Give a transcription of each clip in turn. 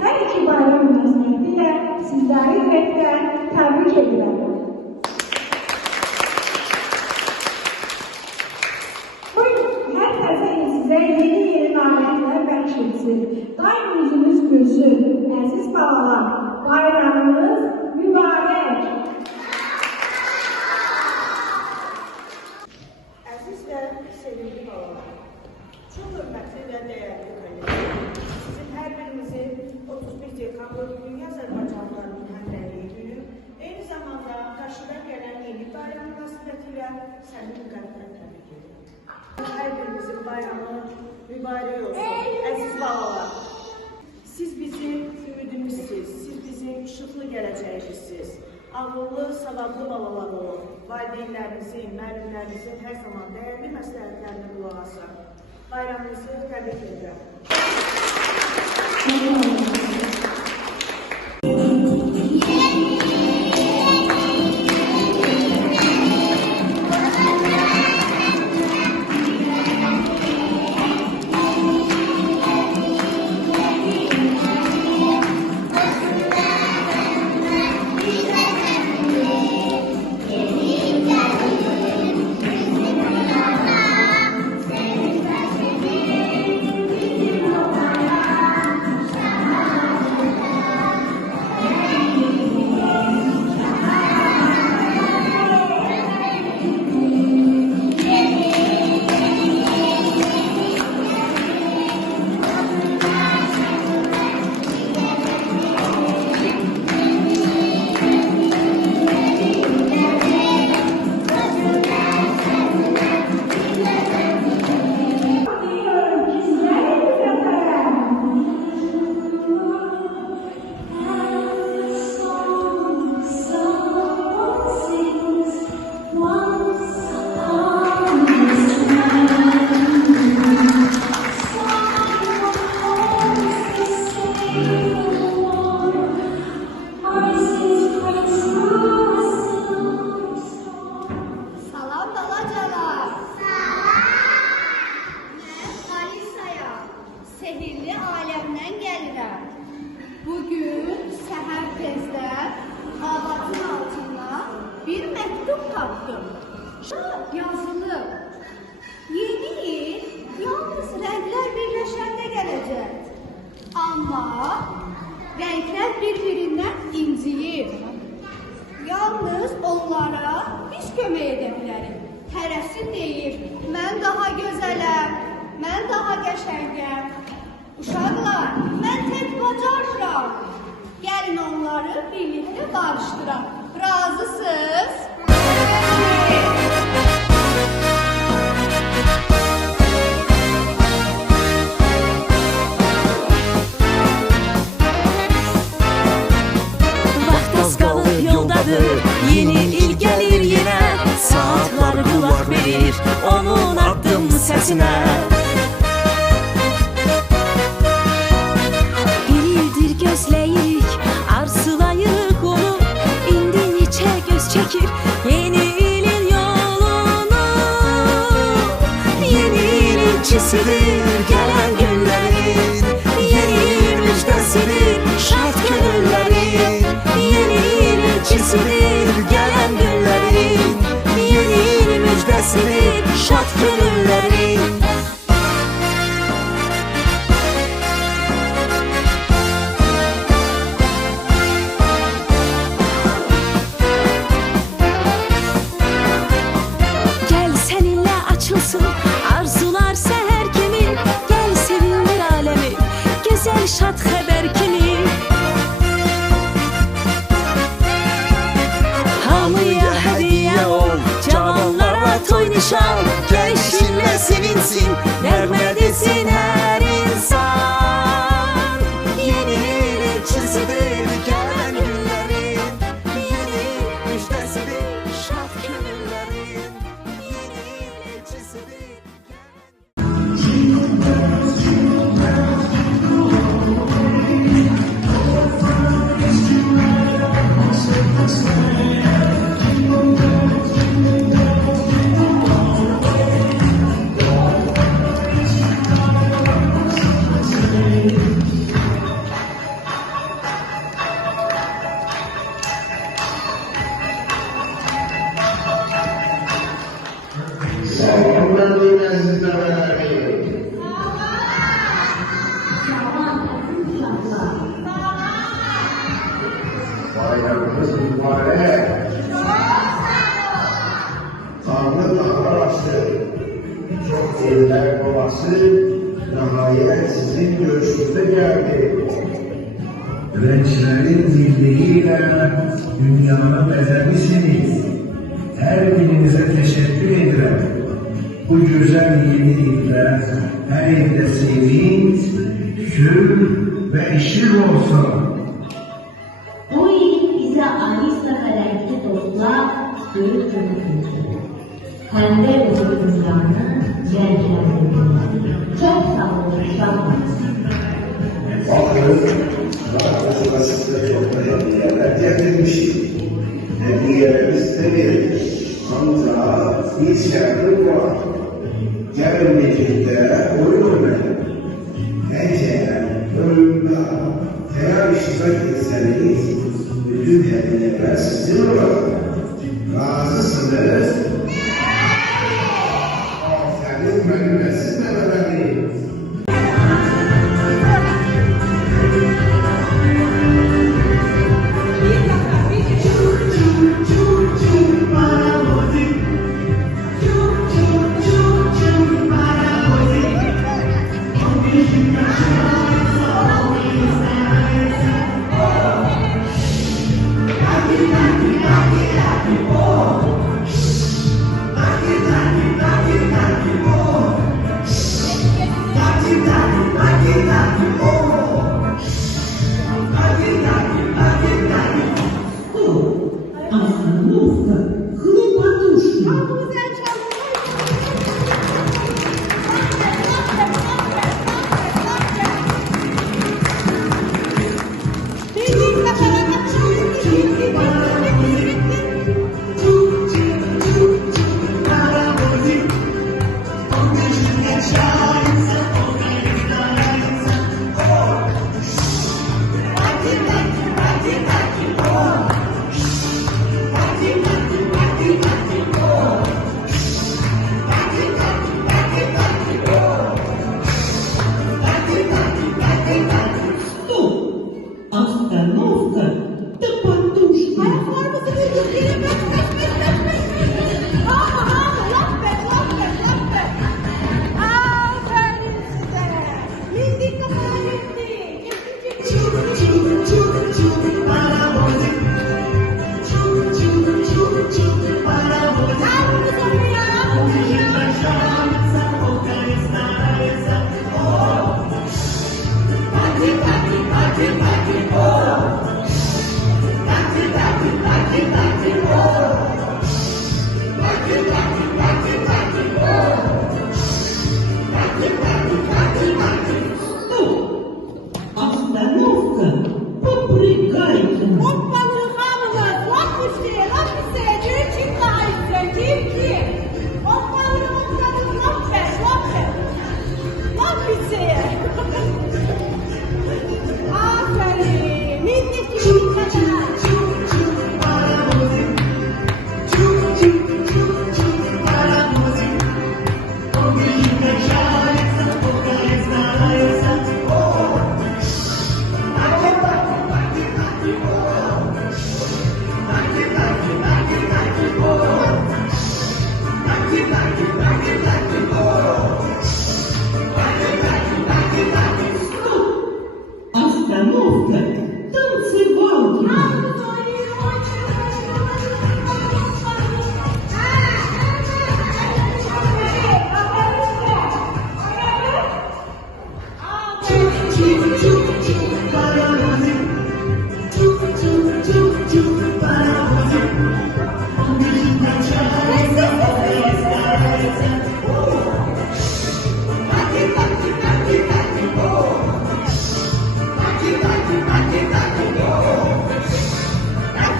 Hər iki bayram münasibətilə sizləri ürəkdən təbrik edirəm. Hər təzə il sizə yeni namələr bəxş etsin. Daim yüzünüz gülsün. Əziz balalar, bayramınız mübarək. Əziz və sevimli balalar, çox hörmətli və dəyərli kollektiv, sizin hər birinizi 31 dekabr Dünya Azərbaycanlılarının Həmrəyliyi günü, eyni zamanda qarşıdan gələn yeni bayram münasibətilə səmimi qəlbdən təbrik edirəm. Hər birinizin bayramı mübarək olsun, əziz balalar. Siz bizim ümidimizsiniz, siz bizim işıqlı gələcəyimizsiniz. Ağıllı, savadlı balalar olun. Valideynlərinizin, müəllimlərinizin hər zaman dəyərli məsləhətlərini qulaq asın. Bayramınızı təbrik edirəm. Sehirli alemden gelirəm. Bugün səhər tezdən ağacın altında bir məktub tapdım. Yazılıb. Yeni il yalnız renkler birləşəndə gələcək. Amma renkler birbirindən inciyir. Yalnız onlara biz kömək edə bilərik. Hərəsi deyir, mən daha gözələm, mən daha qəşəngəm. Uşaqlar, mən tək bacarmıram. Gəlin onları birlikdə barışdıraq. Razısınız? Vaxt az qalıb yoldadır, yeni il gəlir yenə. Saatlar qulaq verir onun addım səsinə. Gözləyirik, arzulayırıq onu. İndi neçə göz çəkir yeni ilin yolunu. Yeni il incisidir gələn günlərin, yeni il müjdəsidir şad könüllərin. Yeni il incisidir gələn günlərin, yeni il müjdəsidir şad könüllərin. Arzular səhər kimi, gəl sevindir aləmi, gözəl şad xəbər kimi. Hamıya hədiyyə ol, cavanlara toy nişan, gənclər sevinsin, nəğmə desin hər insan. Yeni il incisidir gələn günlərin, yeni il müjdəsidir şad könüllərin. aziz nəvələrim. Bayramınız mübarək. Tanrı dağlar açtı. Çok eller babası nihayet sizin görüşünüze geldi. Gençlerin birliğiyle dünyanın bedelisiniz. Her birinize teşekkür ederim. Bu güzel yenilikler her evde sevinç, kül ve işir olsun. Bu yıl bize Alisa kadərki dostlar böyük tanıtıldı. Hem de bu dünyanın renklendirdi. Çok sağ olun uşaqlar. Bakın, daha size çok da hediyeler getirmişim. Hediyelerimiz de verir. Ancak bir şartım var. Gelin birlikte oyun oynayın. Eğer oyunda eğer iştirak etseniz, bütün hediyeler sizin olur. Razısınız? Aferin benimle siz de öğrenin.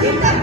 Kita